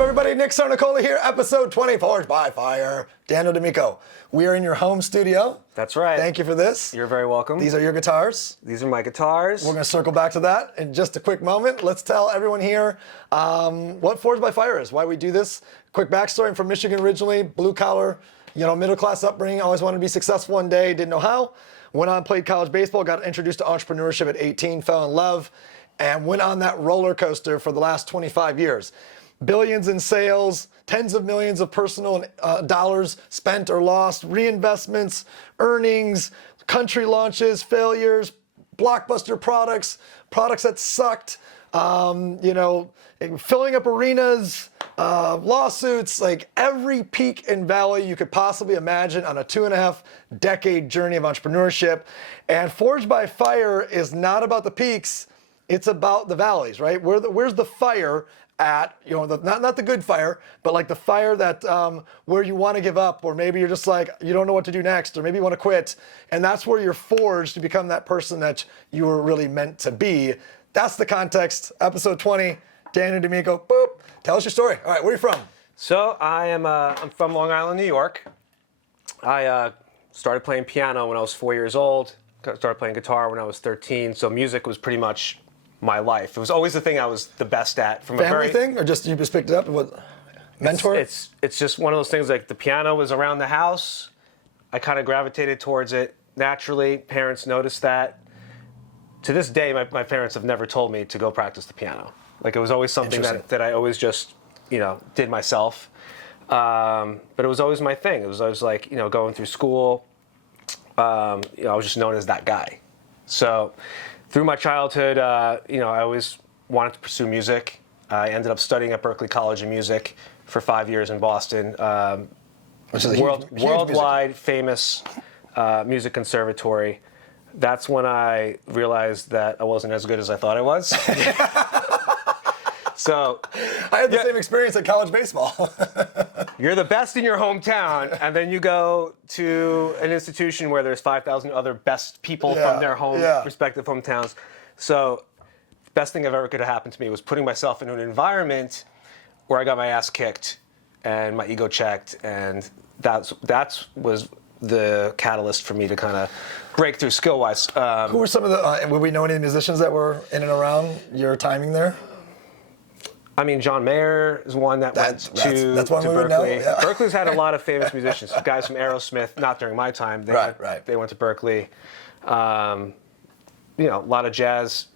up, everybody? Nick Sarnicola here, episode 20, Forged by Fire. Daniel Damico. We are in your home studio. That's right. Thank you for this. You're very welcome. These are your guitars. These are my guitars. We're going to circle back to that in just a quick moment. Let's tell everyone here what Forged by Fire is, why we do this. Quick backstory: I'm from Michigan originally, blue collar, middle class upbringing. Always wanted to be successful one day, didn't know how. Went on, played college baseball, got introduced to entrepreneurship at 18, fell in love, and went on that roller coaster for the last 25 years. Billions in sales, tens of millions of personal dollars spent or lost, reinvestments, earnings, country launches, failures, blockbuster products that sucked, filling up arenas, lawsuits, like every peak and valley you could possibly imagine on a 2.5 decade journey of entrepreneurship. And Forged by Fire is not about the peaks, it's about the valleys, right? Where's the fire at, not the good fire, but like the fire that where you want to give up, or maybe you're just like, you don't know what to do next, or maybe you want to quit. And that's where you're forged to become that person that you were really meant to be. That's the context. Episode 20, Daniel Damico, boop. Tell us your story. All right, where are you from? So I'm from Long Island, New York. I started playing piano when I was 4 years old. Started playing guitar when I was 13. So music was pretty much my life. It was always the thing I was the best at. From Family thing, or just you just picked it up? What mentor? It's just one of those things. Like the piano was around the house. I kind of gravitated towards it naturally. Parents noticed that. To this day, my parents have never told me to go practice the piano. Like it was always something that I always just did myself. But it was always my thing. It was always like going through school. I was just known as that guy. So through my childhood, I always wanted to pursue music. I ended up studying at Berklee College of Music for 5 years in Boston. Which is a huge worldwide famous music conservatory. That's when I realized that I wasn't as good as I thought I was. So I had the same experience at college baseball. You're the best in your hometown, and then you go to an institution where there's 5,000 other best people from their respective hometowns. So the best thing that ever could have happened to me was putting myself into an environment where I got my ass kicked and my ego checked, and that was the catalyst for me to kind of break through skill-wise. Who were some of the, would we know any musicians that were in and around your timing there? I mean, John Mayer is one that went to Berklee. Yeah. Berklee's had a lot of famous musicians. Guys from Aerosmith, not during my time. They went to Berklee. A lot of jazz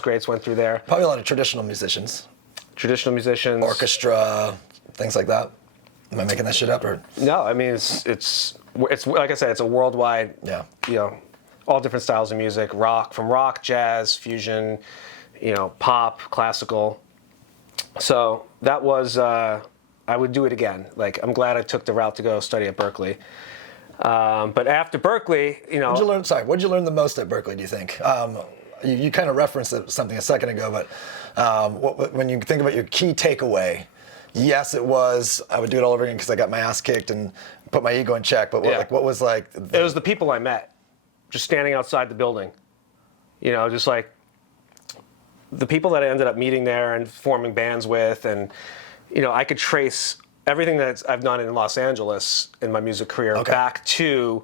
greats went through there. Probably a lot of traditional musicians. Orchestra, things like that. Am I making that shit up, or? No, I mean it's like I said, it's a worldwide. All different styles of music, from rock, jazz, fusion, pop, classical. So that was, I would do it again. Like, I'm glad I took the route to go study at Berklee. But after Berklee, what'd you learn the most at Berklee, do you think? You kind of referenced something a second ago, but when you think about your key takeaway, yes, it was, I would do it all over again because I got my ass kicked and put my ego in check, but what was like? It was the people I met, just standing outside the building. Just like, the people that I ended up meeting there and forming bands with, and I could trace everything that I've done in Los Angeles in my music career back to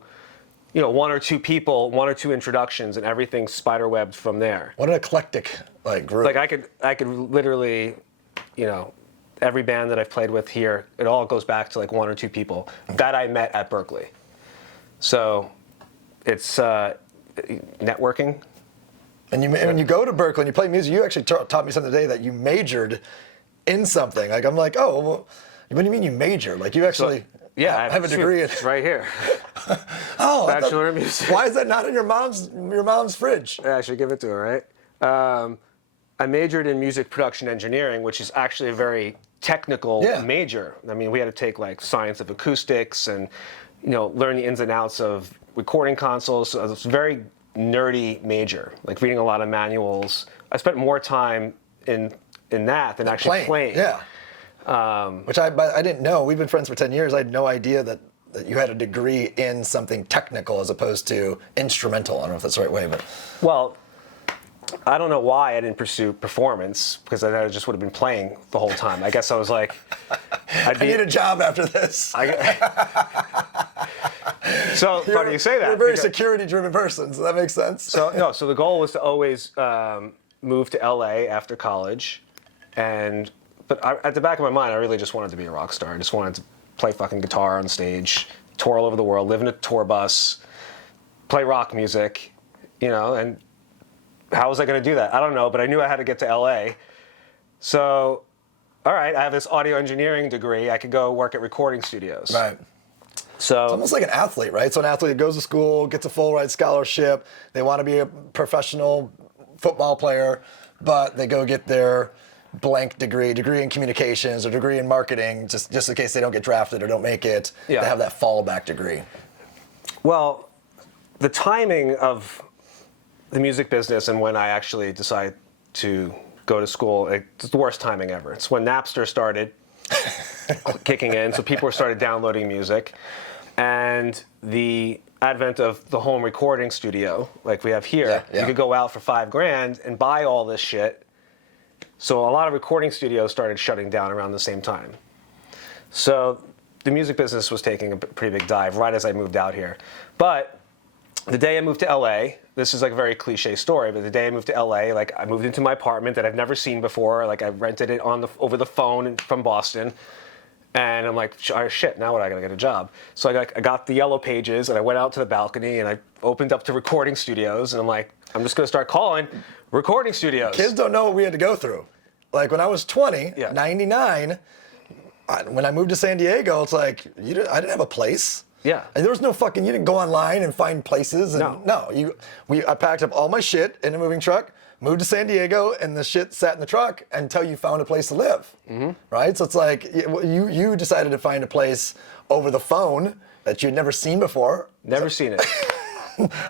one or two people, one or two introductions, and everything spiderwebbed from there. What an eclectic group. Like I could literally, every band that I've played with here, it all goes back to like one or two people that I met at Berklee. So it's networking. And when you go to Berklee and you play music, you actually taught me something today that you majored in something. Like I'm like, oh, well, what do you mean you major? Like you actually have a degree in it's right here. Bachelor in music. Why is that not in your mom's fridge? Yeah, I should give it to her, right? I majored in music production engineering, which is actually a very technical major. I mean, we had to take like science of acoustics and learn the ins and outs of recording consoles. So it's very nerdy major, like reading a lot of manuals. I spent more time in that than actually playing. Yeah. Which I didn't know. We've been friends for 10 years. I had no idea that you had a degree in something technical as opposed to instrumental. I don't know if that's the right way, but. Well, I don't know why I didn't pursue performance, because then I just would have been playing the whole time. I guess I was like, I need a job after this. So funny you say that. You're a very security-driven person, so that makes sense. So the goal was to always move to LA after college, but at the back of my mind, I really just wanted to be a rock star. I just wanted to play fucking guitar on stage, tour all over the world, live in a tour bus, play rock music, and how was I going to do that? I don't know, but I knew I had to get to LA. So, all right, I have this audio engineering degree. I could go work at recording studios. Right. So it's almost like an athlete, right? So an athlete goes to school, gets a full ride scholarship. They want to be a professional football player, but they go get their blank degree in communications or degree in marketing, just in case they don't get drafted or don't make it. Yeah. They have that fallback degree. Well, the timing of the music business and when I actually decided to go to school, it's the worst timing ever. It's when Napster started kicking in, so people started downloading music. And the advent of the home recording studio, like we have here, you could go out for $5,000 and buy all this shit. So a lot of recording studios started shutting down around the same time. So the music business was taking a pretty big dive right as I moved out here. But the day I moved to LA, this is like a very cliche story, but the day I moved to LA, like I moved into my apartment that I've never seen before. Like I rented it over the phone from Boston. And I'm like, shit, now what? I gotta get a job. So I got the yellow pages and I went out to the balcony and I opened up to recording studios and I'm like, I'm just gonna start calling recording studios. Kids don't know what we had to go through. Like when I was 20, 99, when I moved to San Diego, it's like, I didn't have a place. Yeah. And there was no fucking, you didn't go online and find places. And I packed up all my shit in a moving truck, moved to San Diego, and the shit sat in the truck until you found a place to live, right? So it's like you decided to find a place over the phone that you'd never seen before. Never seen it.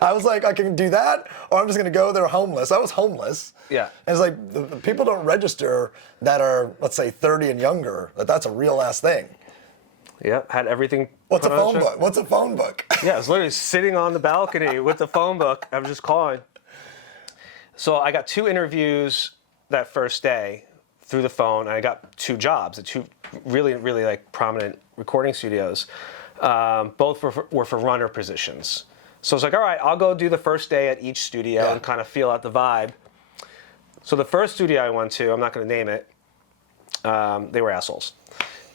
I was like, I can do that, or I'm just gonna go there homeless. I was homeless. Yeah. And it's like, the people don't register that are, let's say, 30 and younger, that's a real ass thing. Yep, had everything. What's a phone book? What's a phone book? Yeah, I was literally sitting on the balcony with the phone book. I was just calling. So I got 2 interviews that first day through the phone, and I got 2 jobs at 2 really, really like prominent recording studios. Both were for runner positions. So I was like, all right, I'll go do the first day at each studio and kind of feel out the vibe. So the first studio I went to, I'm not going to name it, they were assholes.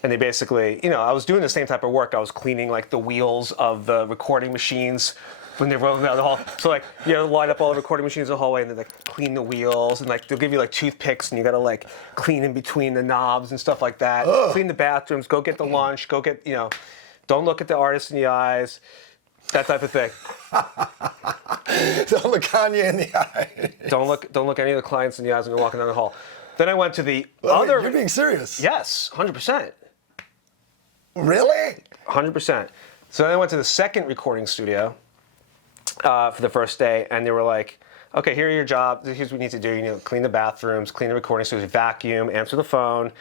And they basically, I was doing the same type of work. I was cleaning like the wheels of the recording machines when they're rolling down the hall. So like, line up all the recording machines in the hallway and then like clean the wheels and like they'll give you like toothpicks and you gotta like clean in between the knobs and stuff like that. Ugh. Clean the bathrooms, go get the lunch, go get, don't look at the artist in the eyes, that type of thing. Don't look Kanye in the eye. Don't look any of the clients in the eyes when you're walking down the hall. Then I went to the other. You're being serious? Yes, 100%. Really? 100%. So then I went to the second recording studio for the first day, and they were like, okay, here are your jobs. Here's what you need to do. Clean the bathrooms, clean the recording studios, vacuum, answer the phone,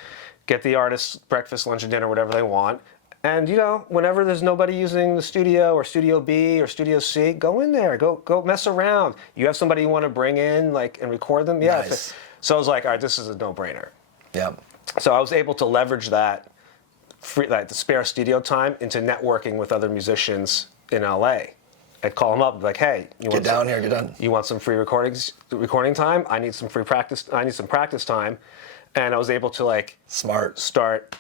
get the artists breakfast, lunch, and dinner, whatever they want. And, whenever there's nobody using the studio or Studio B or Studio C, go in there, go mess around. You have somebody you want to bring in, and record them? Yeah. Nice. So I was like, all right, this is a no-brainer. Yeah. So I was able to leverage that the spare studio time into networking with other musicians in LA. I'd call them up, like, hey, get done. You want some free recording time? I need some free practice. I need some practice time, and I was able to start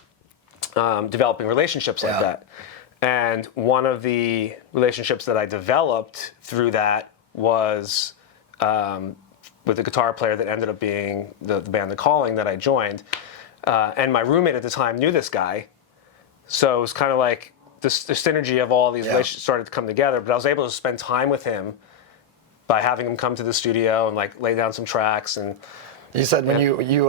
developing relationships like that. And one of the relationships that I developed through that was with a guitar player that ended up being the band The Calling that I joined. And my roommate at the time knew this guy. So it was kind of like the synergy of all these relationships started to come together. But I was able to spend time with him by having him come to the studio and lay down some tracks. And you said when you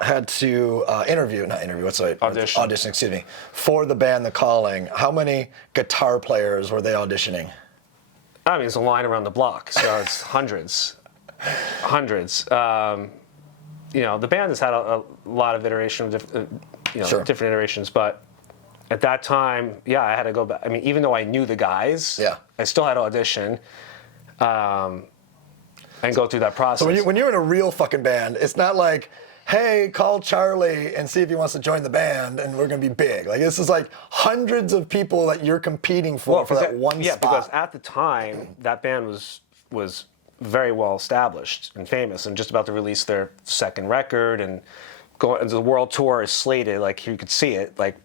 had to audition, excuse me, for the band The Calling, how many guitar players were they auditioning? I mean, it's a line around the block, so it's hundreds. The band has had a lot of iterations, different iterations, but at that time, I had to go back. I mean, even though I knew the guys, I still had to audition. and go through that process. So when you're in a real fucking band, it's not like, hey, call Charlie and see if he wants to join the band and we're going to be big. Like, this is like hundreds of people that you're competing for that one yeah, spot. because at the time, that band was very well established and famous and just about to release their second record and the world tour is slated, like you could see it, like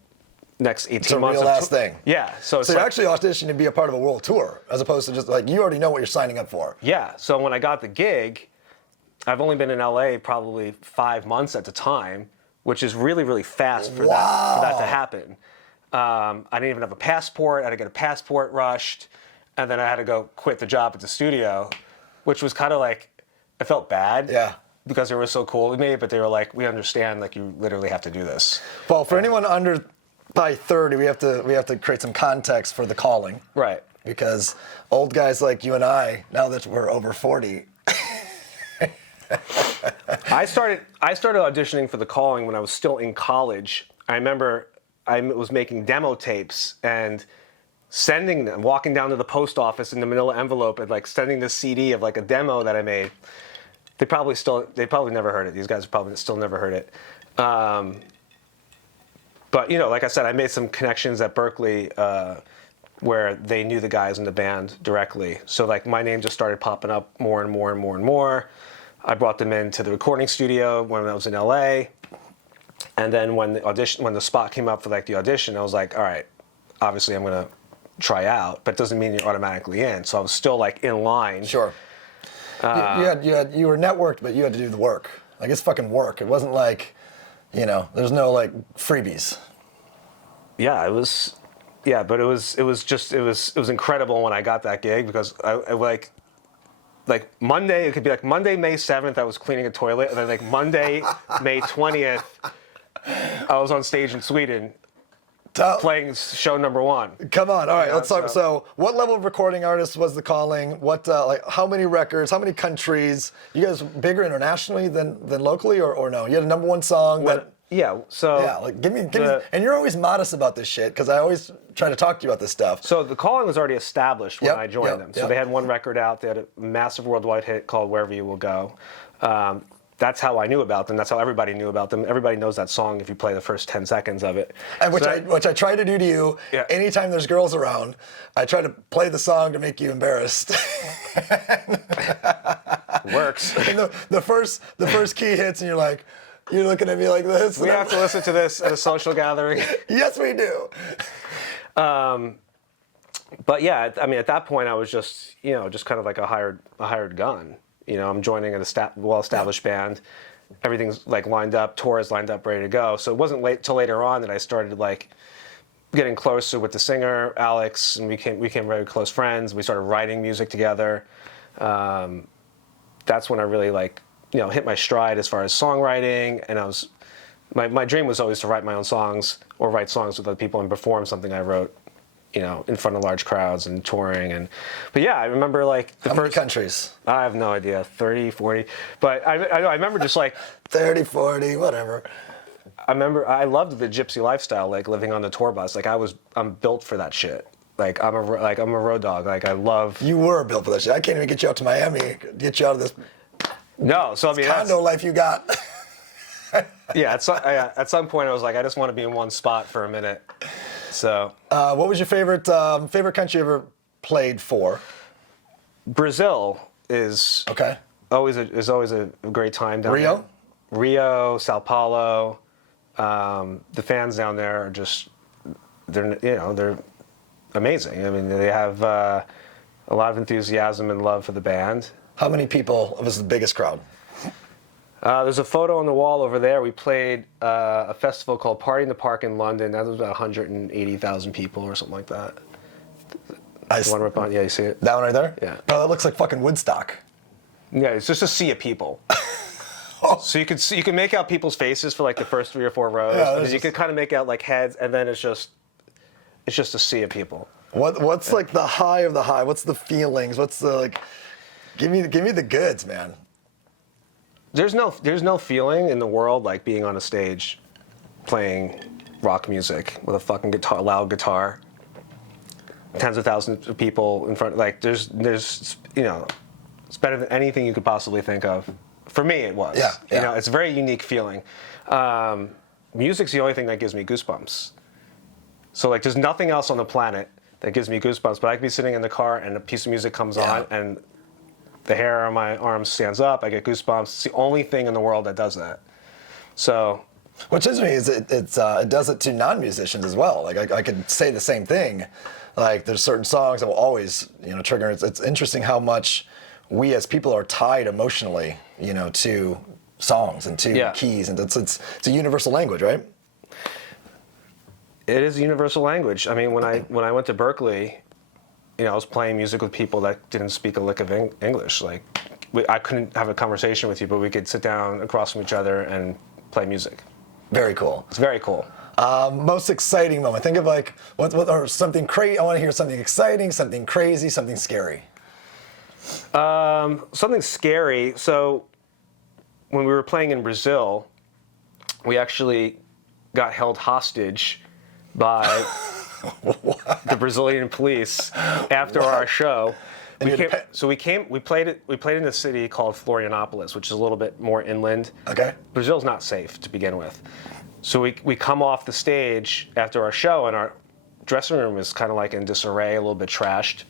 next 18 months. It's a real ass thing. Yeah. So you're actually auditioning to be a part of a world tour as opposed to just like, you already know what you're signing up for. Yeah. So when I got the gig, I've only been in LA probably 5 months at the time, which is really, really fast for that to happen. I didn't even have a passport. I had to get a passport rushed. And then I had to go quit the job at the studio, which was kind of like, I felt bad. Yeah. Because they were so cool with me, but they were like, we understand, like you literally have to do this. Well, for anyone under by 30, we have to create some context for the calling. Right. Because old guys like you and I, now that we're over 40. I started auditioning for the calling when I was still in college. I remember I was making demo tapes and sending them, walking down to the post office in the manila envelope and like sending the CD of like a demo that I made. They probably never heard it. These guys probably still never heard it. But you know, like I said, I made some connections at Berkeley where they knew the guys in the band directly. So like my name just started popping up more and more and more and more. I brought them into the recording studio when I was in LA. And then when the spot came up for like the audition, I was like, all right, obviously I'm gonna try out, but it doesn't mean you're automatically in. So I was still like in line. Sure. You were networked, but you had to do the work. Like, it's fucking work. It wasn't like, you know, there's no like freebies. Yeah, it was. Yeah, but it was incredible when I got that gig because I like Monday, it could be like Monday, May 7th, I was cleaning a toilet, and then like Monday, May 20th, I was on stage in Sweden playing show number 1. Come on, all right, let's talk. So, what level of recording artist was the calling? What, like, how many records? How many countries? You guys bigger internationally than locally, or no? You had a number 1 song that. Yeah. So. Yeah, like give me, and you're always modest about this shit because I always try to talk to you about this stuff. So the calling was already established when I joined them. So they had one record out. They had a massive worldwide hit called "Wherever You Will Go." That's how I knew about them. That's how everybody knew about them. Everybody knows that song if you play the first 10 seconds of it. And which I try to do to you. Yeah. Anytime there's girls around, I try to play the song to make you embarrassed. Works. And the first key hits, and you're looking at me like this. We have to listen to this at a social gathering. Yes, we do. But yeah, I mean, at that point, I was just kind of like a hired gun. You know, I'm joining a well-established band. Everything's like lined up, tour is lined up, ready to go. So it wasn't till later on that I started like getting closer with the singer Alex, and we became very close friends. We started writing music together. That's when I really hit my stride as far as songwriting, and my dream was always to write my own songs or write songs with other people and perform something I wrote, in front of large crowds and touring. But yeah, I remember like the How first many countries? I have no idea, 30, 40. But I remember just like 30, 40, whatever. I remember I loved the gypsy lifestyle, like living on the tour bus. Like I'm built for that shit. Like I'm a road dog. Like I love. You were built for that shit. I can't even get you out to Miami, get you out of this. No, so I mean condo life you got. Yeah, at some point I was like, I just want to be in one spot for a minute. So. What was your favorite country you ever played for? Brazil is always a great time down there. Rio, Sao Paulo. The fans down there are just they're amazing. I mean, they have a lot of enthusiasm and love for the band. How many people was the biggest crowd? There's a photo on the wall over there. We played a festival called Party in the Park in London. That was about 180,000 people or something like that. Yeah, you see it? That one right there? Yeah. Oh, that looks like fucking Woodstock. Yeah, it's just a sea of people. So you can make out people's faces for like the first 3 or 4 rows. Yeah, and you can kind of make out like heads, and then it's just a sea of people. What's like the high of the high? What's the feelings? What's the like? Give me the goods, man. There's no feeling in the world like being on a stage, playing rock music with a fucking loud guitar. Tens of thousands of people in front. Like there's It's better than anything you could possibly think of. For me, it was. Yeah, yeah. You know, it's a very unique feeling. Music's the only thing that gives me goosebumps. So like, there's nothing else on the planet that gives me goosebumps. But I could be sitting in the car and a piece of music comes on, and the hair on my arm stands up. I get goosebumps. It's the only thing in the world that does that. So. What interests me is it does it to non-musicians as well. Like I could say the same thing. Like there's certain songs that will always, you know, trigger. It's interesting how much we as people are tied emotionally, you know, to songs and to keys, and it's a universal language, right? It is a universal language. I mean, when I went to Berkeley, you know, I was playing music with people that didn't speak a lick of English. Like, I couldn't have a conversation with you, but we could sit down across from each other and play music. Very cool. It's very cool. Most exciting moment. Think of like what or something crazy. I want to hear something exciting, something crazy, something scary. Something scary. So when we were playing in Brazil, we actually got held hostage by the Brazilian police after our show. We played in a city called Florianopolis, which is a little bit more inland. Okay. Brazil's not safe to begin with. So we come off the stage after our show, and our dressing room is kind of like in disarray, a little bit trashed.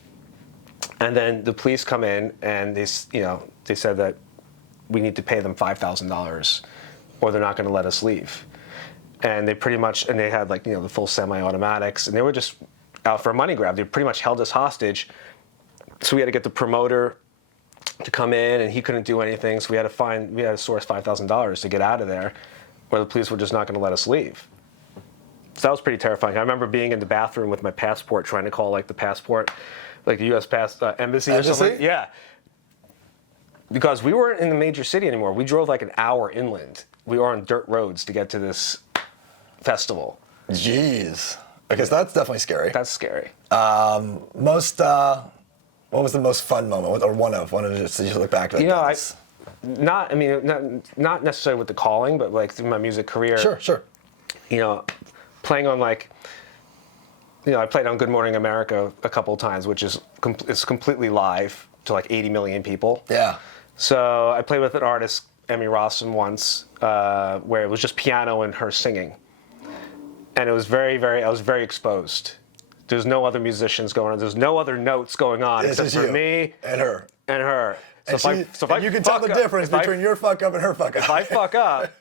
And then the police come in, and they said that we need to pay them $5,000, or they're not going to let us leave. And they they had like, you know, the full semi-automatics, and they were just out for a money grab. They pretty much held us hostage. So we had to get the promoter to come in, and he couldn't do anything. So we had to source $5,000 to get out of there, where the police were just not going to let us leave. So that was pretty terrifying. I remember being in the bathroom with my passport, trying to call like the passport, like the U.S. embassy or something. Yeah. Because we weren't in the major city anymore. We drove like an hour inland. We were on dirt roads to get to this festival. Jeez. Because that's definitely scary. That's scary. What was the most fun moment, or one of just you look back? You know, not necessarily with the calling, but like through my music career. Sure. You know, playing on like, you know, I played on Good Morning America a couple of times, which is completely live to like 80 million people. Yeah. So I played with an artist, Emmy Rossum, once, where it was just piano and her singing, and it was I was very exposed. There's no other musicians going on. There's no other notes going on except for me and her. So you can tell the difference between your fuck up and her fuck up. If I fuck up,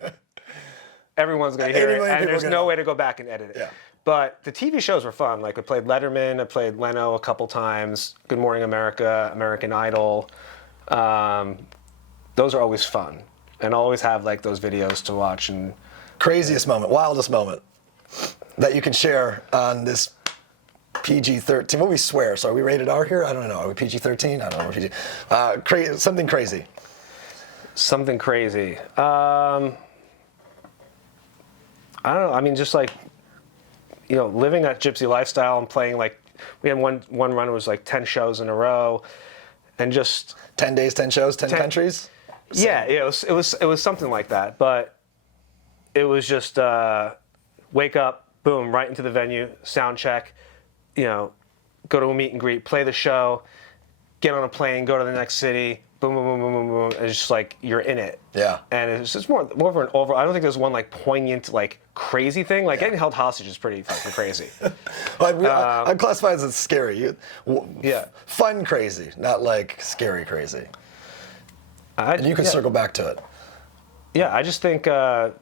everyone's going to hear it, and there's no way to go back and edit it. Yeah. But the TV shows were fun. Like, I played Letterman, I played Leno a couple times, Good Morning America, American Idol. Those are always fun. And I always have like those videos to watch. And craziest moment, wildest moment that you can share on this PG-13. What we swear? So are we rated R here? I don't know. Are we PG-13? I don't know. PG. Something crazy. Something crazy. I don't know. I mean, just like, you know, living that gypsy lifestyle and playing like, we had one run, it was like 10 shows in a row, and just 10 days, 10 shows, 10 countries. Yeah, it was something like that. But it was just wake up, boom, right into the venue, sound check. You know, go to a meet and greet, play the show, get on a plane, go to the next city, boom, boom, boom, boom, boom, boom. It's just like you're in it. Yeah. And it's just more of an overall. I don't think there's one like poignant, like crazy thing. Like getting held hostage is pretty fucking crazy. I'd classify it as scary. Yeah. Fun crazy, not like scary crazy. And you can circle back to it. Yeah, I just think, you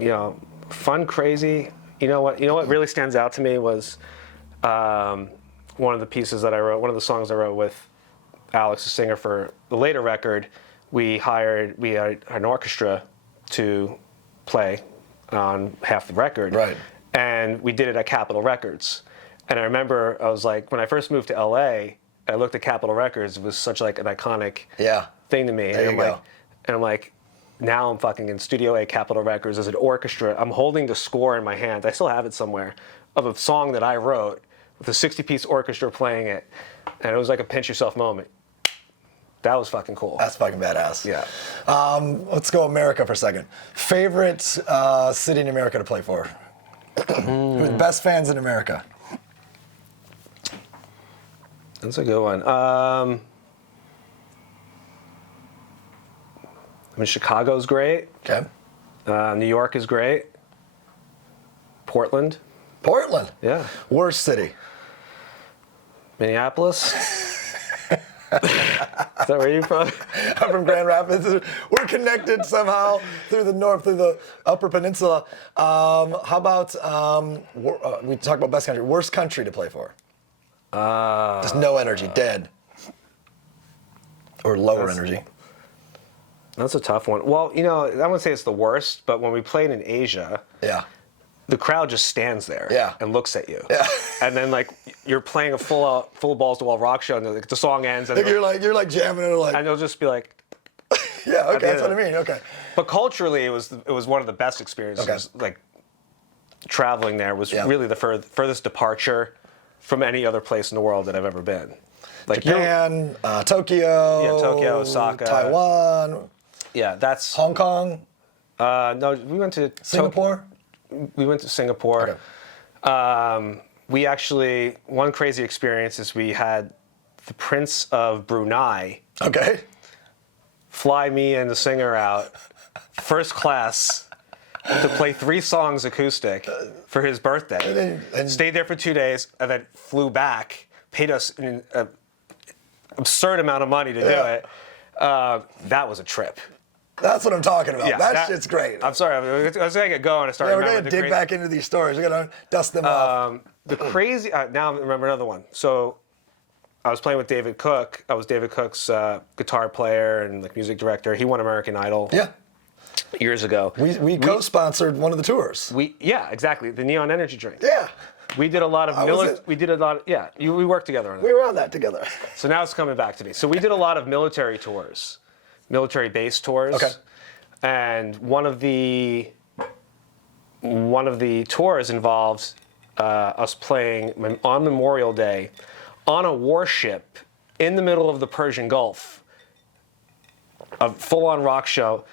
know, fun crazy. You know what really stands out to me was one of the pieces that I wrote, one of the songs I wrote with Alex, the singer for the later record. We had an orchestra to play on half the record. Right. And we did it at Capitol Records. And I remember I was like, when I first moved to LA, I looked at Capitol Records. It was such like an iconic thing to me. And I'm like, now I'm fucking in Studio A, Capitol Records, as an orchestra. I'm holding the score in my hand. I still have it somewhere, of a song that I wrote with a 60-piece orchestra playing it. And it was like a pinch yourself moment. That was fucking cool. That's fucking badass. Yeah. Let's go America for a second. Favorite city in America to play for? Best fans in America? That's a good one. I mean, Chicago's great. Okay. New York is great. Portland. Portland. Yeah. Worst city. Minneapolis. Is that where you're from? I'm from Grand Rapids. We're connected somehow through the Upper Peninsula. How about we talk about best country, worst country to play for? Just no energy, dead, or lower energy. That's a tough one. Well, you know, I wouldn't say it's the worst, but when we played in Asia, Yeah. the crowd just stands there Yeah. and looks at you. Yeah. And then like you're playing a full balls to wall rock show, and the song ends, and You're like jamming it like. and they'll just be like. Yeah. Okay. That's Yeah. what I mean. Okay. But culturally, it was one of the best experiences. Okay. Like traveling there was really the furthest departure from any other place in the world that I've ever been. Like Japan, Tokyo. Yeah, Tokyo, Osaka. Taiwan. Yeah, that's. Hong Kong. No, we went to Singapore. We went to Singapore. Okay. We actually, one crazy experience is we had the Prince of Brunei Okay. fly me and the singer out first class to play 3 songs acoustic for his birthday. And Stayed there for 2 days and then flew back, paid us an absurd amount of money to do it. That was a trip. that's what I'm talking about. Yeah, that shit's great. I'm sorry, I was gonna get going and start Yeah, we're remembering gonna dig back into these stories. We're gonna dust them off. the crazy. Now I remember another one. So I was playing with David Cook. I was David Cook's guitar player and like music director. He won American Idol Yeah. years ago. We co-sponsored one of the tours. Yeah, exactly. The Neon Energy drink. Yeah. We did a lot of was it? We did a lot. We worked together on that. We were on that together. So now it's coming back to me. So we did a lot of military tours, military base tours. Okay. And one of the tours involves us playing on Memorial Day on a warship in the middle of the Persian Gulf. A full-on rock show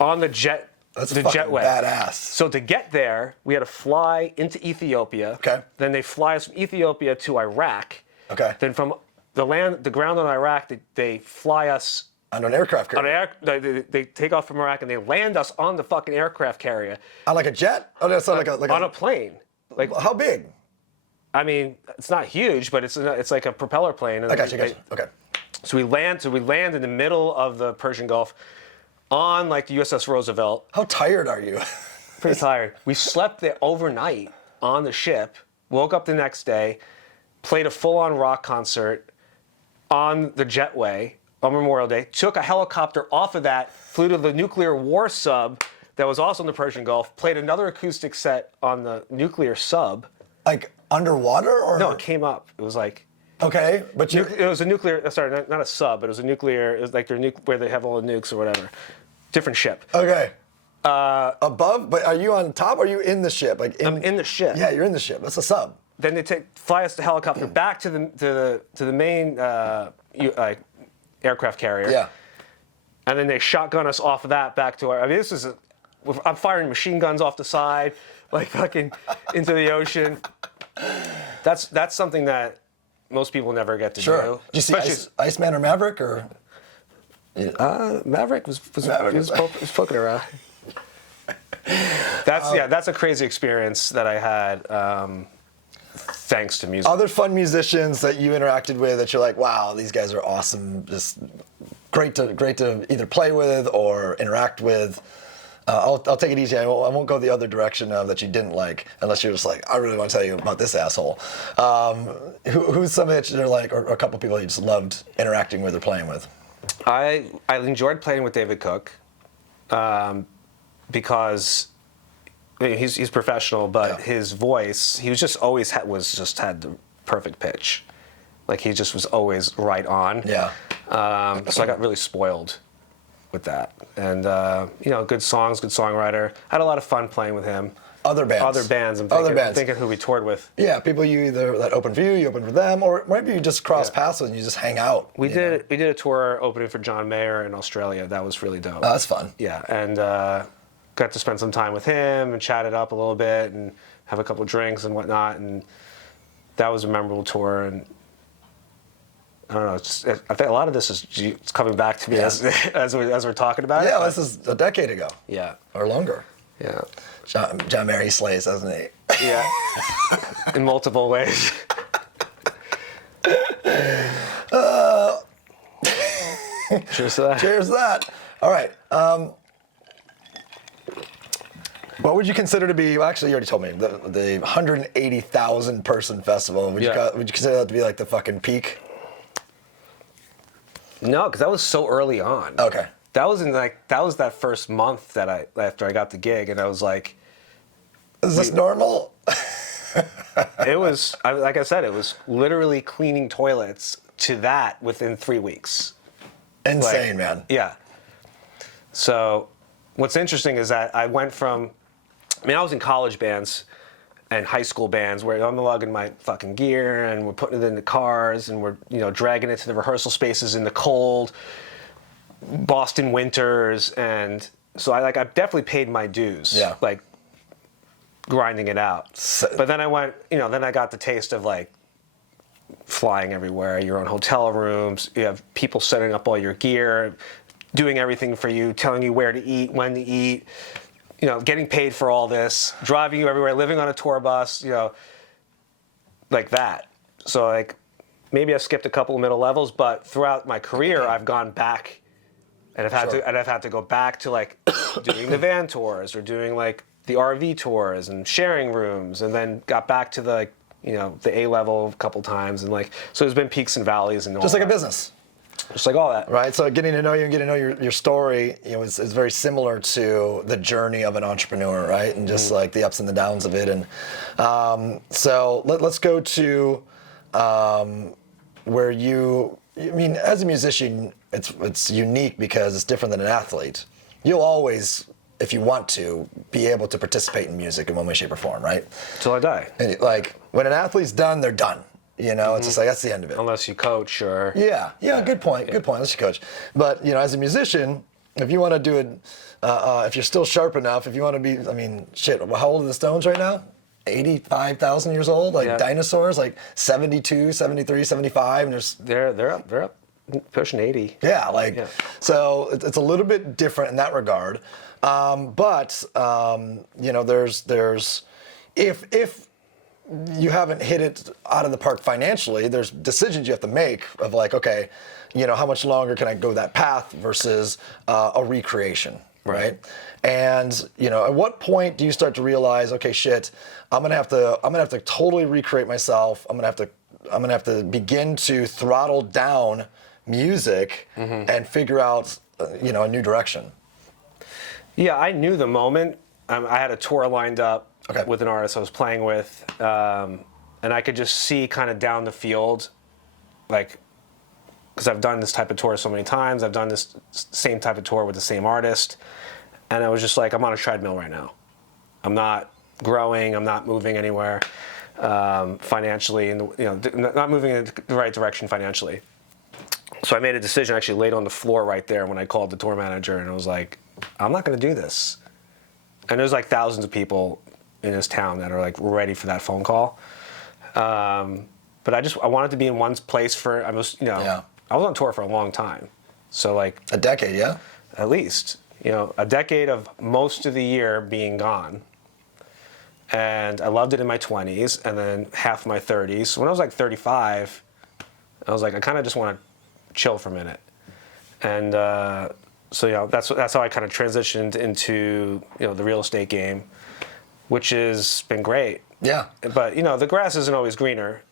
on the jet. That's the fucking jetway. badass. So to get there, we had to fly into Ethiopia. Okay. Then they fly us from Ethiopia to Iraq. Okay. Then from the ground on Iraq, they fly us On an aircraft on carrier. they take off from Iraq and they land us on the fucking aircraft carrier On like a jet? Oh, that's not on a plane. Like, How big? I mean, it's not huge, but it's like a propeller plane. And I got you. Okay. So we land in the middle of the Persian Gulf on like the USS Roosevelt. How tired are you? Pretty tired. We slept there overnight on the ship, woke up the next day, played a full-on rock concert on the jetway on Memorial Day, took a helicopter off of that, flew to the nuclear war sub that was also in the Persian Gulf, played another acoustic set on the nuclear sub. Like underwater or? No, it came up. It was like, Okay, but you. it was a nuclear, sorry, not a sub, but it was a nuclear, it was like their where they have all the nukes or whatever. Different ship. Okay. Above, but are you on top or are you in the ship? Like I'm in the ship. Yeah, you're in the ship. That's a sub. Then they fly us the helicopter back to the main aircraft carrier. Yeah. And then they shotgun us off of that back to our. I mean, I'm firing machine guns off the side, like fucking into the ocean. That's something that most people never get to Sure. do. Did you see Iceman or Maverick or? Maverick was Maverick he was poking around. That's a crazy experience that I had. Thanks to music. Other fun musicians that you interacted with that you're like, wow, these guys are awesome. Just great to either play with or interact with. I'll take it easy. I won't go the other direction that you didn't like, unless you're just like, I really want to tell you about this asshole. Who's somebody that you're like, or a couple people you just loved interacting with or playing with? I enjoyed playing with David Cook because I mean, he's professional, but his voice, he was just always had the perfect pitch. Like he just was always right on. Yeah. So I got really spoiled with that. And good songs, good songwriter. I had a lot of fun playing with him. Other bands. I'm thinking who we toured with. Yeah, people you either that open for you open for them, or maybe you just cross paths with and you just hang out. We did a tour opening for John Mayer in Australia. That was really dope. Oh, that's fun. Yeah, and got to spend some time with him and chat it up a little bit and have a couple drinks and whatnot. And that was a memorable tour. And I don't know. I think a lot of this is it's coming back to me as we're talking about it. Yeah, this is a decade ago. Yeah. Or longer. Yeah. John Mayer slays, doesn't he? Yeah. In multiple ways. Cheers to that. Cheers to that. All right. What would you consider to be? Well, actually, you already told me the 180,000 person festival. Would you consider that to be like the fucking peak? No, because that was so early on. Okay. That was that first month after I got the gig, and I was like, "Is this normal?" It was like I said, it was literally cleaning toilets to that within 3 weeks. Insane, man. Yeah. So, what's interesting is that I went from, I was in college bands and high school bands where I'm lugging my fucking gear and we're putting it in the cars and we're, dragging it to the rehearsal spaces in the cold Boston winters. And so I definitely paid my dues. Yeah. Like, grinding it out. But then I went, then I got the taste of like flying everywhere, your own hotel rooms, you have people setting up all your gear, doing everything for you, telling you where to eat, when to eat, getting paid for all this, driving you everywhere, living on a tour bus, like that. So like maybe I skipped a couple of middle levels, but throughout my career I've gone back and I've had to go back to like doing the van tours or doing like the RV tours and sharing rooms, and then got back to the A level a couple times, and like so there's been peaks and valleys and all Just like that. a business. Just like all that. Right. So getting to know you and getting to know your story, is very similar to the journey of an entrepreneur, right? And just like the ups and the downs of it. And so let's go to where as a musician, it's unique because it's different than an athlete. You'll always, if you want to, be able to participate in music in one way, shape, or form, right? Till I die. And like when an athlete's done, they're done. It's just like that's the end of it. Unless you coach or... Yeah, good point. Good point. Unless you coach. But, as a musician, if you want to do it, if you're still sharp enough, if you want to be, shit, how old are the Stones right now? 85,000 years old? Like dinosaurs, like 72, 73, 75, and They're up pushing 80. Yeah, so it's a little bit different in that regard. But there's if you haven't hit it out of the park financially, there's decisions you have to make of like, okay, how much longer can I go that path versus a recreation, right? And at what point do you start to realize, okay, shit, I'm gonna have to totally recreate myself. I'm gonna have to begin to throttle down music and figure out a new direction. Yeah, I knew the moment. I had a tour lined up with an artist I was playing with, and I could just see kind of down the field, like, because I've done this type of tour so many times. I've done this same type of tour with the same artist, and I was just like, I'm on a treadmill right now. I'm not growing. I'm not moving anywhere financially, and not moving in the right direction financially. So I made a decision, actually laid on the floor right there when I called the tour manager, and I was like, I'm not going to do this. And there's like thousands of people in this town that are like ready for that phone call. But I wanted to be in one place I was on tour for a long time. So like a decade, yeah? At least, a decade of most of the year being gone. And I loved it in my 20s and then half my 30s. When I was like 35, I was like, I kind of just want to chill for a minute. And so that's how I kind of transitioned into the real estate game, which has been great. Yeah. But the grass isn't always greener.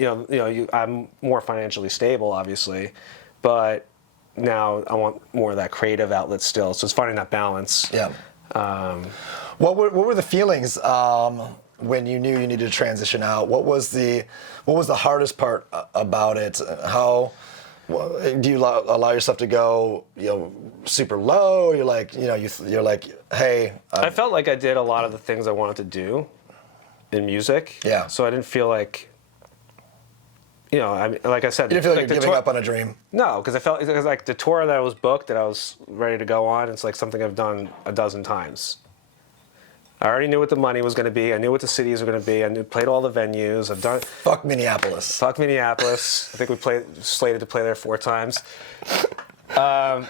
I'm more financially stable, obviously, but now I want more of that creative outlet still. So it's finding that balance. Yeah. What were the feelings when you knew you needed to transition out? What was the hardest part about it? How do you allow yourself to go, super low? You're like, you're like, hey. I felt like I did a lot of the things I wanted to do in music. Yeah. So I didn't feel like, like I said. You didn't feel like you're giving up on a dream? No, because it was like the tour that I was booked, that I was ready to go on, it's like something I've done a dozen times. I already knew what the money was going to be. I knew what the cities were going to be. Played all the venues. I've done. Fuck Minneapolis. Fuck Minneapolis. I think we slated to play there 4 times. It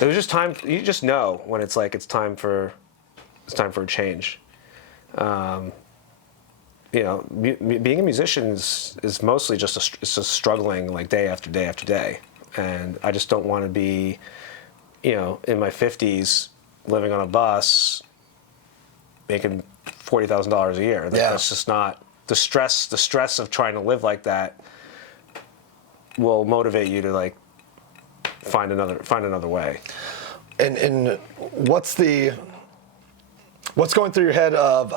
was just time. You just know when it's like it's time for a change. Being a musician is mostly just struggling like day after day after day, and I just don't want to be, in my 50s living on a bus, making $40,000 a year. That's just not the stress. The stress of trying to live like that will motivate you to like find another way. And what's going through your head of,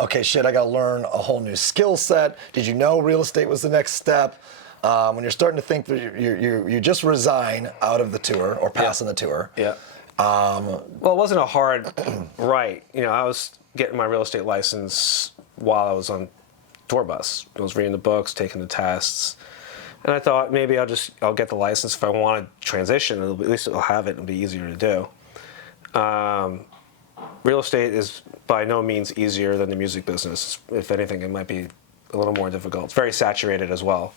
okay, shit, I got to learn a whole new skill set. Did you know real estate was the next step? When you're starting to think that you just resign out of the tour or passing the tour. Yeah. Well, it wasn't a hard right. I was getting my real estate license while I was on tour bus. I was reading the books, taking the tests. And I thought maybe I'll get the license if I want to transition. At least I'll have it and be easier to do. Real estate is by no means easier than the music business. If anything, it might be a little more difficult. It's very saturated as well.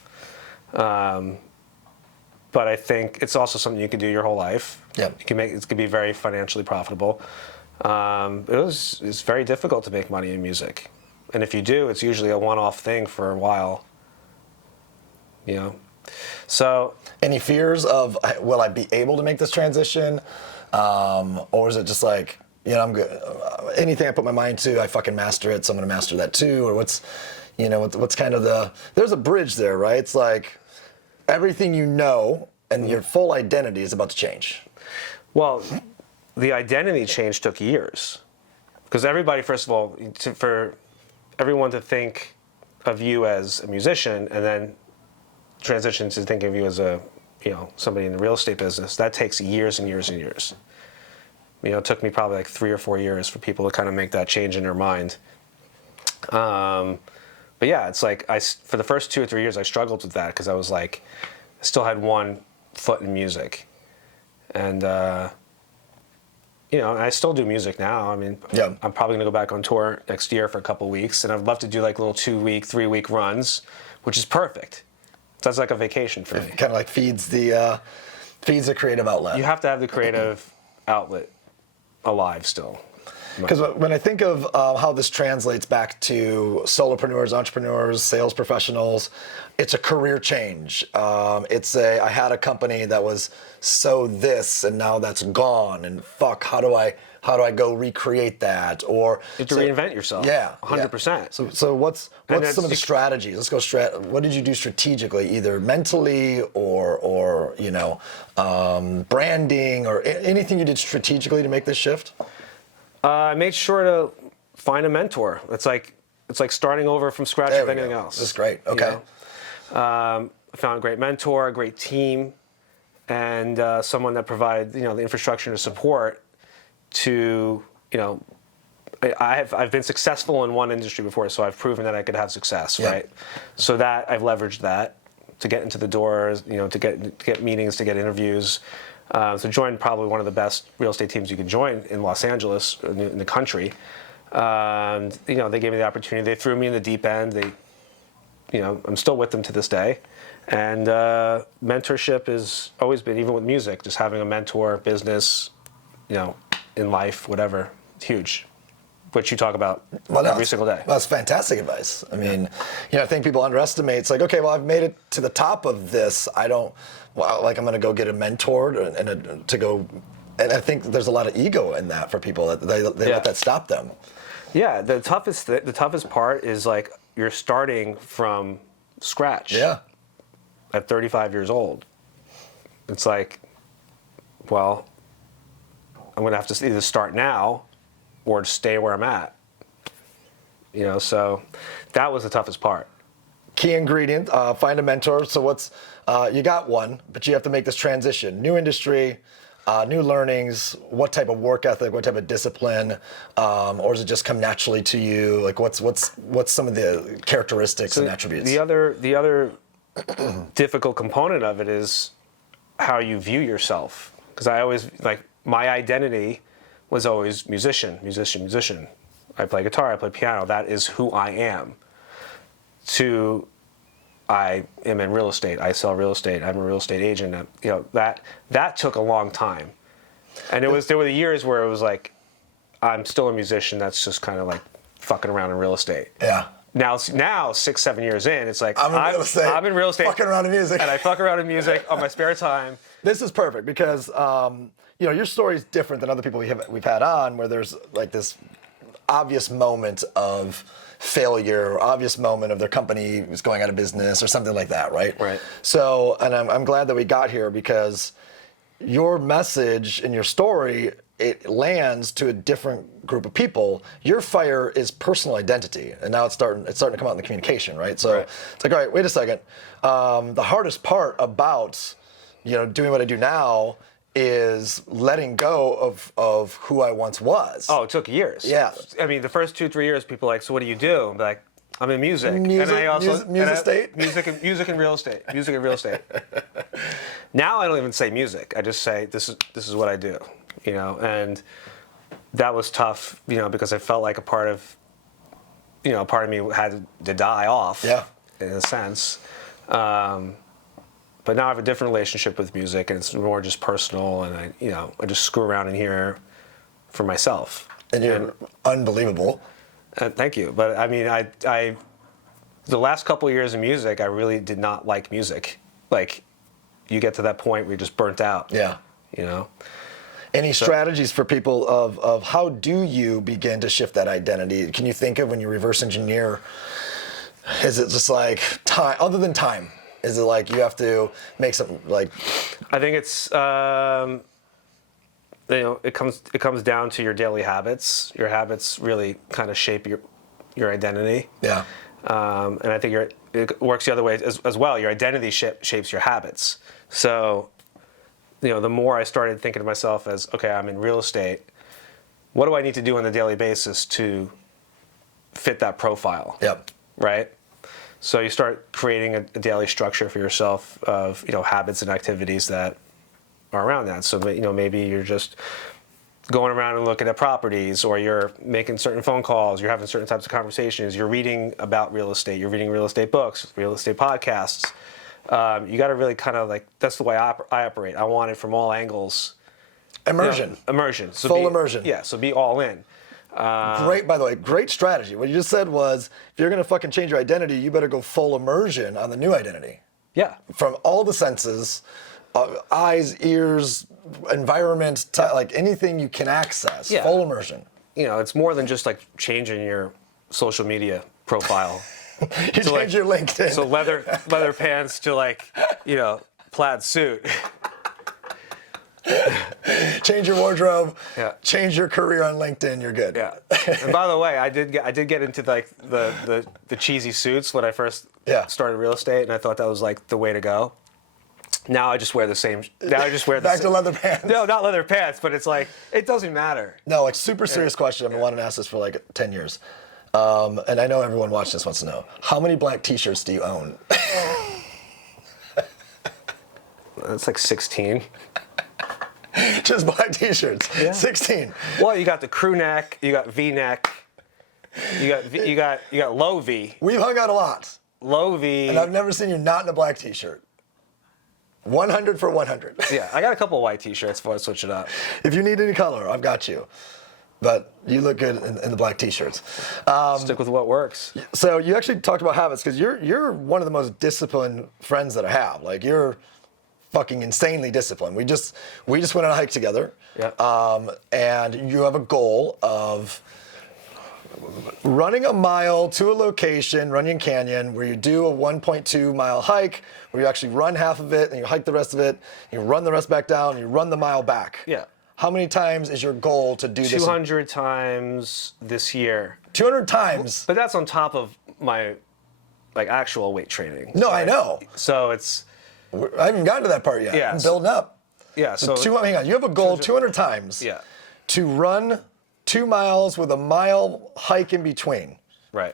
But I think it's also something you can do your whole life. Yeah. It can be very financially profitable. It's very difficult to make money in music. And if you do, it's usually a one-off thing for a while. So any fears of, will I be able to make this transition? Or is it just like, I'm good. Anything I put my mind to, I fucking master it, so I'm going to master that too. Or what's kind of there's a bridge there, right? It's like everything and your full identity is about to change. Well, the identity change took years. Because everybody, first of all, for everyone to think of you as a musician and then transition to thinking of you as somebody in the real estate business, that takes years and years and years. It took me probably like 3 or 4 years for people to kind of make that change in their mind. But yeah, it's like for the first 2 or 3 years, I struggled with that because I was like, I still had one foot in music. And, and I still do music now. I mean, yeah. I'm probably going to go back on tour next year for a couple of weeks. And I'd love to do like little 2-week, 3-week runs, which is perfect. That's like a vacation for me. Kind of like feeds the creative outlet. You have to have the creative outlet alive still. Because when I think of how this translates back to solopreneurs, entrepreneurs, sales professionals, it's a career change. I had a company that was so this and now that's gone, and fuck, how do I go recreate that? Or you have to reinvent yourself. Yeah, 100%. Yeah. So what's some of the strategies? Let's go what did you do strategically, either mentally or branding or anything you did strategically to make this shift? I made sure to find a mentor. It's like starting over from scratch with anything else. That's great. Okay. I found a great mentor, a great team, and someone that provided the infrastructure and support to I've been successful in one industry before, so I've proven that I could have success, right? So that I've leveraged that to get into the doors, to get meetings, to get interviews. So joined probably one of the best real estate teams you could join in Los Angeles, in the country. And they gave me the opportunity. They threw me in the deep end. I'm still with them to this day. And mentorship has always been, even with music, just having a mentor, business, in life, whatever, it's huge. Which you talk about every single day. That's fantastic advice. I mean, I think people underestimate. It's like, okay, well, I've made it to the top of this. I'm going to go get a mentor and I think there's a lot of ego in that for people that they let that stop them. Yeah, the toughest part is like you're starting from scratch. Yeah. At 35 years old, it's like, well, I'm going to have to either start now or stay where I'm at. So that was the toughest part. Key ingredient, find a mentor. So you got one, but you have to make this transition. New industry, new learnings, what type of work ethic, what type of discipline, or does it just come naturally to you? Like what's some of the characteristics and attributes? The other difficult component of it is how you view yourself. Because I always, my identity was always musician, musician, musician. I play guitar, I play piano. That is who I am. To I am in real estate. I sell real estate. I'm a real estate agent. You know, that took a long time. And there were the years where it was like, I'm still a musician that's just kind of like fucking around in real estate. Yeah. Now 6, 7 years in, it's like I'm in real estate. Fucking around in music. And I fuck around in music on my spare time. This is perfect because you know, your story is different than other people we've had on, where there's like this obvious moment of failure, or obvious moment of their company was going out of business or something like that, right? Right. So, and I'm glad that we got here because your message and your story, it lands to a different group of people. Your fire is personal identity, and now it's starting to come out in the communication, right? So It's like, all right, wait a second. The hardest part about, you know, doing what I do now is letting go of who I once was. Oh, it took years. Yeah. I mean, the first 2-3 years, people are like, so what do you do? I'm like, I'm in music. Music, and I also music, music and real estate. Music and real estate. Now I don't even say music. I just say this is what I do. You know, and that was tough. You know, because I felt like a part of me had to die off. Yeah. In a sense. But now I have a different relationship with music, and it's more just personal, and I just screw around in here for myself. And you're unbelievable. Thank you. But I mean, the last couple of years of music, I really did not like music. Like, you get to that point where you're just burnt out. Yeah. You know? Any strategies for people of how do you begin to shift that identity? Can you think of when you reverse engineer, is it just like time, other than time? Is it like you have to make something like? I think it's it comes down to your daily habits. Your habits really kind of shape your identity. Yeah. And I think it works the other way as well. Your identity shapes your habits. So, you know, the more I started thinking to myself as, okay, I'm in real estate. What do I need to do on a daily basis to fit that profile? Yep. Right. So you start creating a daily structure for yourself of, you know, habits and activities that are around that. So, you know, maybe you're just going around and looking at properties, or you're making certain phone calls, you're having certain types of conversations, you're reading about real estate, you're reading real estate books, real estate podcasts. You got to really kind of like, that's the way I operate. I want it from all angles. Immersion. You know, immersion. So full immersion. Yeah, so be all in. Great, by the way, great strategy. What you just said was, if you're going to fucking change your identity, you better go full immersion on the new identity. Yeah. From all the senses, eyes, ears, environment, like anything you can access. Yeah. Full immersion. You know, it's more than just like changing your social media profile. You change your LinkedIn. So leather pants to like, you know, plaid suit. Change your wardrobe. Yeah. Change your career on LinkedIn. You're good. Yeah. And by the way, I did get into like the cheesy suits when I first started real estate, and I thought that was like the way to go. Now I just wear the same. Now I just wear back to leather pants. No, not leather pants, but it's like it doesn't matter. No, like super serious question. I've been wanting to ask this for like 10 years, and I know everyone watching this wants to know: how many black T-shirts do you own? That's like 16. Just black T-shirts. Yeah. 16. Well, you got the crew neck, you got V-neck, you got low V. We've hung out a lot. Low V. And I've never seen you not in a black T-shirt. 100 for 100. Yeah, I got a couple of white T-shirts before I switch it up. If you need any color, I've got you. But you look good in the black T-shirts. Stick with what works. So you actually talked about habits because you're one of the most disciplined friends that I have. Like you're fucking insanely disciplined. We just went on a hike together. Yeah. And you have a goal of running a mile to a location, Runyon Canyon, where you do a 1.2 mile hike, where you actually run half of it, and you hike the rest of it, you run the rest back down, and you run the mile back. Yeah. How many times is your goal to do this? 200 times this year. 200 times? But that's on top of my like actual weight training. No, I know. So it's... I haven't gotten to that part yet. Yeah. I'm building up. Yeah, so... hang on, you have a goal 200 times to run 2 miles with a mile hike in between. Right.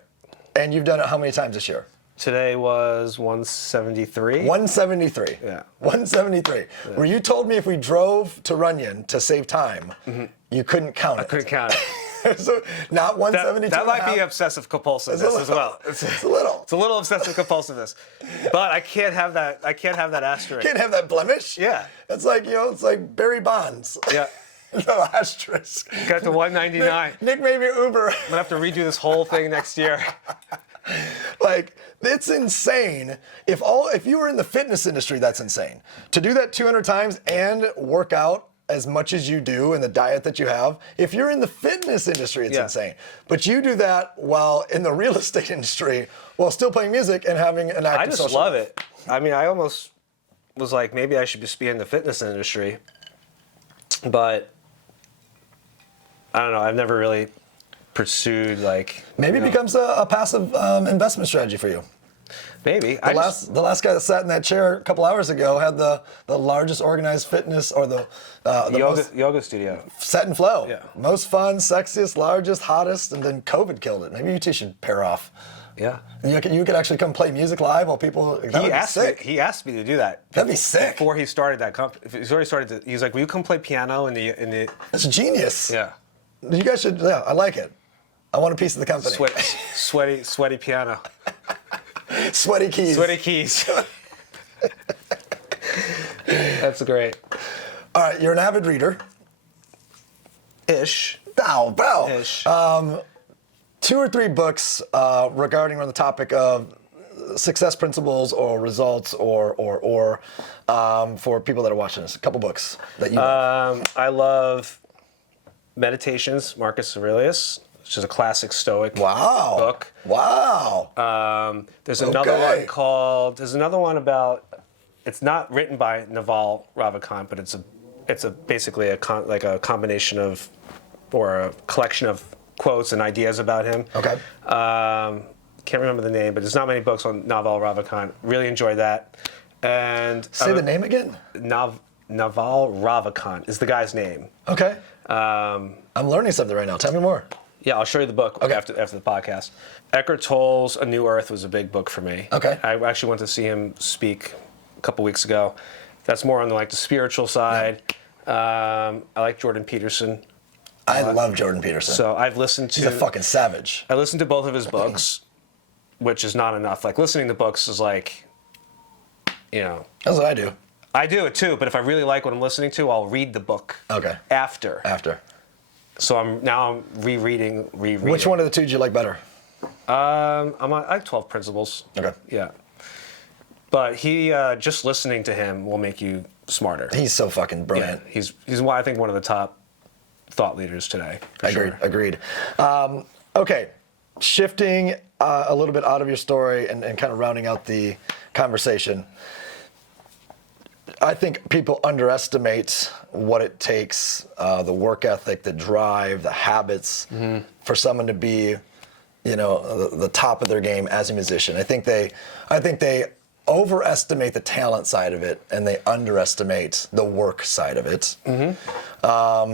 And you've done it how many times this year? Today was 173. 173. Yeah. 173. Yeah. Where you told me if we drove to Runyon to save time, you couldn't count it. I couldn't count it. So not 172. That might be obsessive compulsiveness as well. It's a little. It's a little obsessive compulsiveness. But I can't have that. I can't have that asterisk. Can't have that blemish. Yeah. It's like, it's like Barry Bonds. Yeah. No asterisk. Got to 199. Nick made me Uber. I'm gonna have to redo this whole thing next year. Like, it's insane. If you were in the fitness industry, that's insane. To do that 200 times and work out as much as you do in the diet that you have, if you're in the fitness industry, it's insane. But you do that while in the real estate industry, while still playing music and having an active I just social love life. it. I mean, I almost was like, maybe I should just be in the fitness industry. But I don't know. I've never really pursued Maybe it becomes a passive investment strategy for you. Maybe. The last guy that sat in that chair a couple hours ago had the largest organized fitness or the yoga studio. Set and Flow. Yeah. Most fun, sexiest, largest, hottest, and then COVID killed it. Maybe you two should pair off. Yeah. You could actually come play music live while people. He asked me to do that. That'd be sick. Before he started that company, he's already started. He's like, "Will you come play piano in the?" That's genius. Yeah. You guys should. Yeah, I like it. I want a piece of the company. Sweaty piano. Sweaty keys. Sweaty keys. That's great. All right, you're an avid reader. Ish. Oh, bro. Ish. 2 or 3 books regarding on the topic of success principles or results or for people that are watching this. A couple books that you love. I love Meditations, Marcus Aurelius, which is a classic Stoic book. Wow. There's another one called. There's another one about. It's not written by Naval Ravikant, but it's basically a combination of, or a collection of quotes and ideas about him. Okay. Can't remember the name, but there's not many books on Naval Ravikant. Really enjoyed that. And say the name again. Naval Ravikant is the guy's name. Okay. I'm learning something right now. Tell me more. Yeah, I'll show you the book after the podcast. Eckhart Tolle's A New Earth was a big book for me. Okay. I actually went to see him speak a couple weeks ago. That's more on the spiritual side. Yeah. I like Jordan Peterson. I love Jordan Peterson. So I've listened to. He's a fucking savage. I listened to both of his books, which is not enough. Listening to books is That's what I do. I do it too, but if I really like what I'm listening to, I'll read the book. Okay. After. So I'm rereading. Which one of the two do you like better? I like 12 Principles. Okay. Yeah. But he just listening to him will make you smarter. He's so fucking brilliant. Yeah, he's I think one of the top thought leaders today. Agreed. Okay, shifting a little bit out of your story and kind of rounding out the conversation. I think people underestimate what it takes, the work ethic, the drive, the habits, for someone to be, the top of their game as a musician. I think they overestimate the talent side of it and they underestimate the work side of it. And I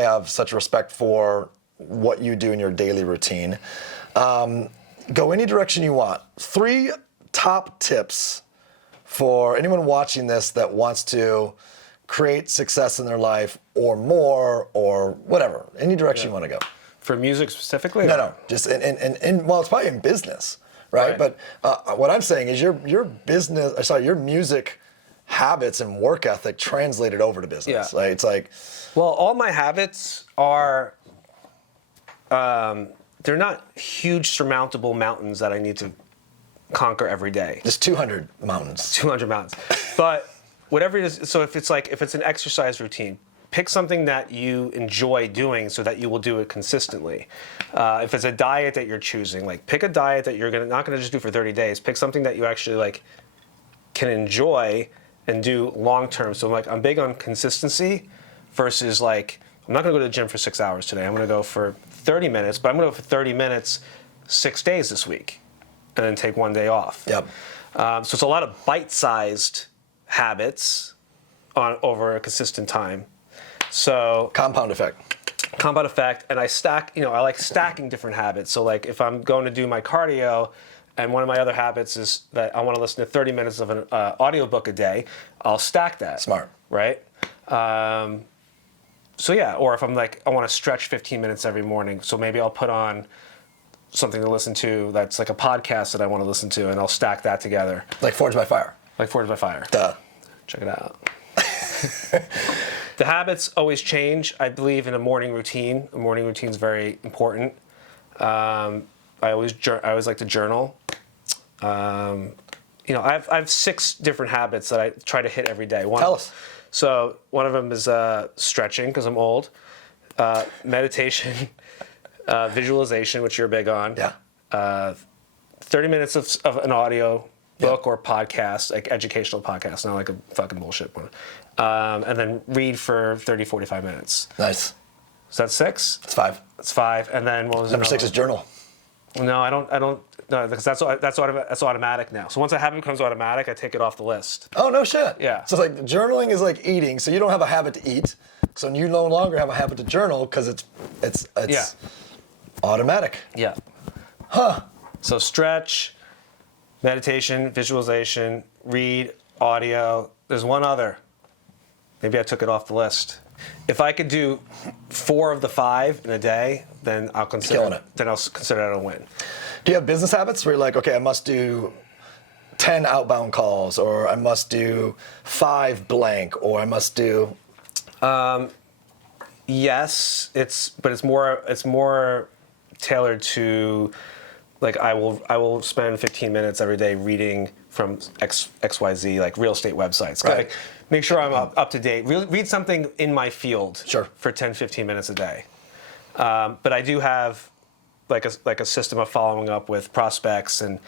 have such respect for what you do in your daily routine. Go any direction you want. 3 top tips for anyone watching this that wants to create success in their life or more or whatever, any direction you want to go. For music specifically? No, just well, it's probably in business, right? But what I'm saying is your music habits and work ethic translated over to business. Yeah. Right? It's like, well, all my habits are, they're not huge surmountable mountains that I need to conquer every day. just 200 mountains. 200 mountains. But whatever it is, so if it's an exercise routine, pick something that you enjoy doing so that you will do it consistently. If it's a diet that you're choosing, pick a diet that you're not gonna just do for 30 days. Pick something that you actually can enjoy and do long term. So I'm big on consistency versus I'm not gonna go to the gym for 6 hours today. I'm gonna go for 30 minutes, but I'm gonna go for 30 minutes 6 days this week, and then take 1 day off. Yep. So it's a lot of bite-sized habits over a consistent time. So Compound effect, and I stack. I like stacking different habits. So if I'm going to do my cardio, And one of my other habits is that I want to listen to 30 minutes of an audiobook a day. I'll stack that. Smart. Right? So yeah, or if I'm like, I want to stretch 15 minutes every morning, so maybe I'll put on something to listen to that's like a podcast that I want to listen to, and I'll stack that together. Like Forged by Fire. Like Forged by Fire. Duh. Check it out. The habits always change. I believe in a morning routine. A morning routine is very important. I always like to journal. I have 6 different habits that I try to hit every day. Tell us. So one of them is stretching, because I'm old. Meditation, visualization, which you're big on. Yeah. 30 minutes of an audio book or podcast, like educational podcast, not like a fucking bullshit one. And then read for 30, 45 minutes. Nice. So that's 6? It's 5. That's 5. And then what was Number 6 is journal. No, I don't. No, because that's automatic now. So once a habit becomes automatic, I take it off the list. Oh, no shit. Yeah. So like journaling is like eating. So you don't have a habit to eat. So you no longer have a habit to journal because it's automatic. Yeah. Huh. So stretch, meditation, visualization, read, audio. There's one other. Maybe I took it off the list. If I could do 4 of the 5 in a day, then I'll consider Killing it. Then I'll consider it a win. Do you have business habits where you're like, okay, I must do 10 outbound calls, or I must do 5 blank, or I must do? Yes, it's more tailored to, like, I will spend 15 minutes every day reading from XYZ, like real estate websites. Right. Like, make sure I'm up to date. Read something in my field. Sure. For 10, 15 minutes a day. But I do have like a system of following up with prospects, and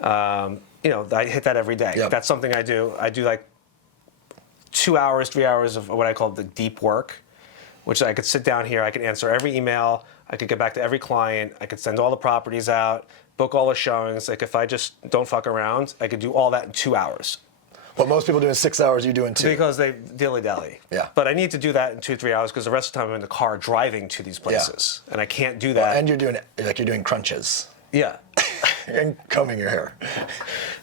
I hit that every day. Yep. That's something I do. I do like 2 hours, 3 hours of what I call the deep work, which I could sit down here, I could answer every email, I could get back to every client, I could send all the properties out, book all the showings. Like, if I just don't fuck around, I could do all that in 2 hours. What most people do in 6 hours, you do in 2. Because they dilly-dally. Yeah. But I need to do that in 2-3 hours, because the rest of the time I'm in the car driving to these places. And I can't do that. And you're doing crunches. Yeah. And combing your hair.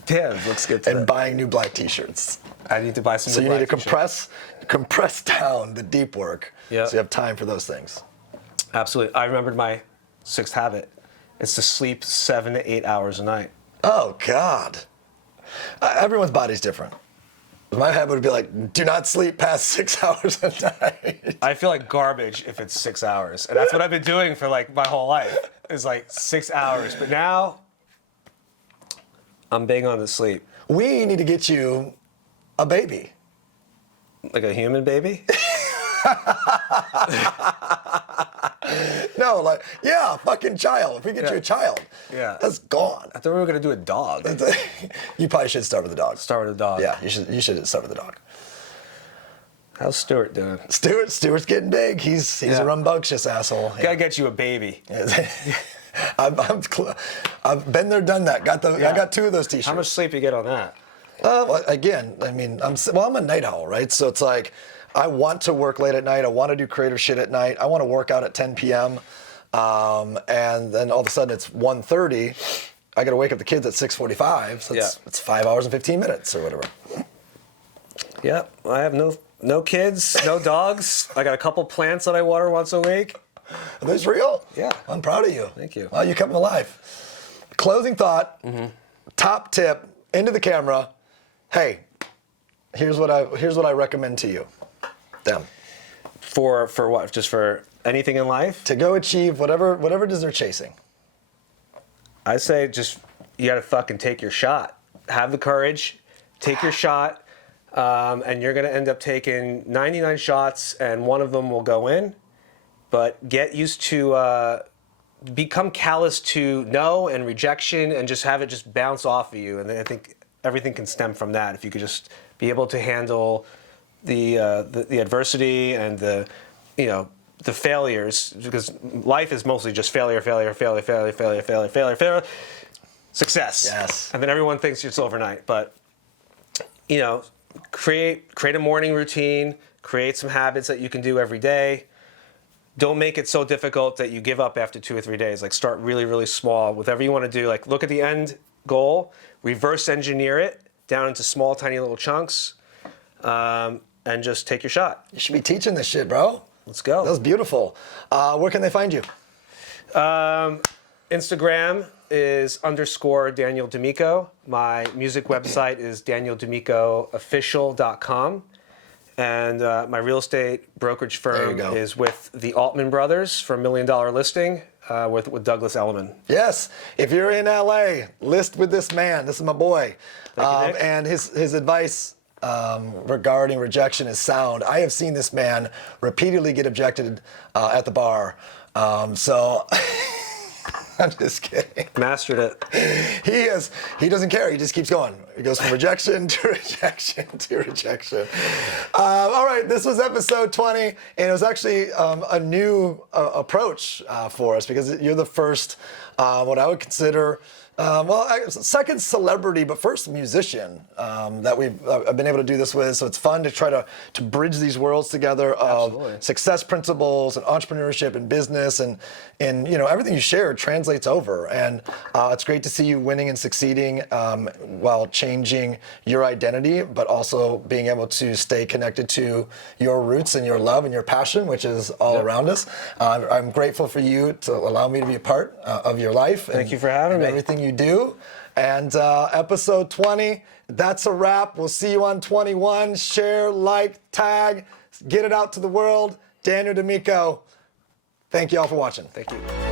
Damn, looks good today. And buying new black t-shirts. I need to buy some So new you need black to compress down the deep work. Yeah. So you have time for those things. Absolutely. I remembered my 6th habit. It's to sleep 7 to 8 hours a night. Oh, God. Everyone's body's different. My habit would be like, do not sleep past 6 hours a night. I feel like garbage if it's 6 hours. And that's what I've been doing for like my whole life, is like 6 hours. But now, I'm big on the sleep. We need to get you a baby. Like a human baby? No, like, yeah, fucking child. If we get you a child, that's gone. I thought we were going to do a dog. You probably should start with a dog. Start with a dog. Yeah, you should start with a dog. How's Stuart doing? Stuart's getting big. He's a rambunctious asshole. Gotta get you a baby. I've been there, done that. I got 2 of those t-shirts. How much sleep you get on that? Well, again, I mean, I'm a night owl, right? So it's like, I want to work late at night. I want to do creative shit at night. I want to work out at 10 p.m. And then all of a sudden it's 1:30. I got to wake up the kids at 6:45. So it's 5 hours and 15 minutes or whatever. Yep. I have no kids, no dogs. I got a couple plants that I water once a week. Are those real? Yeah. I'm proud of you. Thank you. Wow, you kept them alive. Closing thought, top tip, into the camera. Hey, here's what I recommend to you. Them. For what? Just for anything in life? To go achieve whatever it is they're chasing. I say just, you gotta fucking take your shot. Have the courage, take your shot, and you're gonna end up taking 99 shots and one of them will go in. But get used to, become callous to no and rejection, and just have it just bounce off of you. And I think everything can stem from that. If you could just be able to handle the adversity and the failures, because life is mostly just failure, success. Yes. And then everyone thinks it's overnight. But create a morning routine, create some habits that you can do every day. Don't make it so difficult that you give up after 2 or 3 days. Like, start really, really small. Whatever you want to do, like, look at the end goal, reverse engineer it down into small, tiny little chunks, and just take your shot. You should be teaching this shit, bro. Let's go. That was beautiful. Where can they find you? Instagram is _Daniel Damico. My music website is danieldamicoofficial.com. And my real estate brokerage firm is with the Altman Brothers for $1 Million Listing with Douglas Elliman. Yes. If you're in LA, list with this man. This is my boy. Thank you, Nick. And his advice regarding rejection is sound. I have seen this man repeatedly get objected at the bar. So I'm just kidding. Mastered it. He doesn't care. He just keeps going. He goes from rejection to rejection to rejection. All right, this was episode 20, and it was actually a new approach for us because you're the first, what I would consider, second celebrity, but first musician that I've been able to do this with. So it's fun to try to bridge these worlds together of success principles and entrepreneurship and business, and everything you share translates over. And it's great to see you winning and succeeding while changing your identity, but also being able to stay connected to your roots and your love and your passion, which is all around us. I'm grateful for you to allow me to be a part of your life. Thank you for having me. Everything you do. And episode 20, that's a wrap. We'll see you on 21. Share, like, tag, get it out to the world. Daniel Damico, thank you all for watching. Thank you.